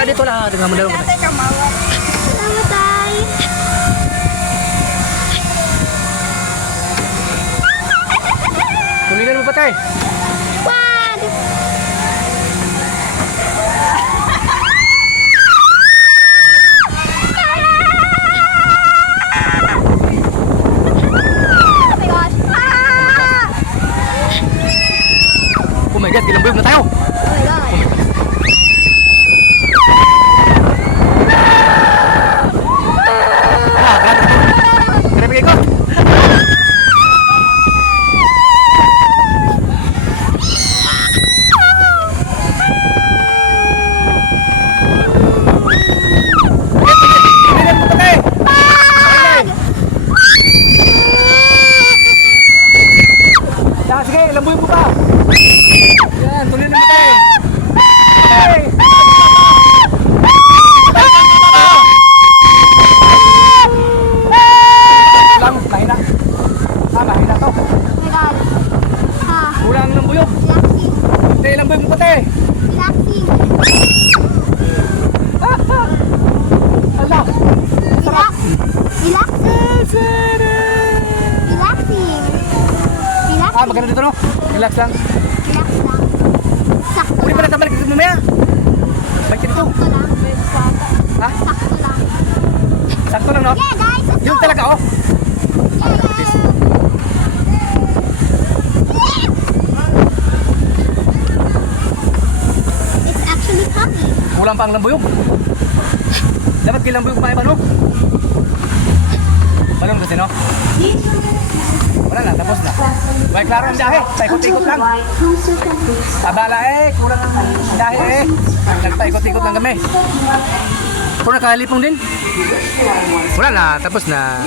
tayo dito lang. Tingnan mo daw. Tatay ka mawag. Salamat, tay. Tulinan mo pa tayo. One. Oh my gosh. Oh my God, kilambuyog na tayo. Oh my God. Grabe kayo ko. Tulinan mo pa tayo. Sige, lambuyog mo pa. Yan, tulinan mo tayo. Hey! Lang, mahina. Mahina to. Oh my God. Kulang ng buyog. Relaxing. Hindi, ilang buyog mo pa tayo. Relaxing. Ala. Relax. Relaxing. Relaxing. Relaxing. Maganda dito no? Relax lang. Relax lang. Sakto Pwede pa lang. natin balik dito mamaya. Balik dito. Sakto lang. Ha? Sakto lang. Sakto lang no? Yeah, guys. Let's Yung go. talaga oh. It's actually puppy. Kulang pa ang lambuyog. Dapat kailang buyog pa iba no? Balon kasi no? Wala na, tapos na. May klaro ang dahi. Paikot-ikot lang. Abala eh, kulang ang dahi eh. Nagpaikot-ikot lang kami. Kung nakalipong din. Wala na, tapos na.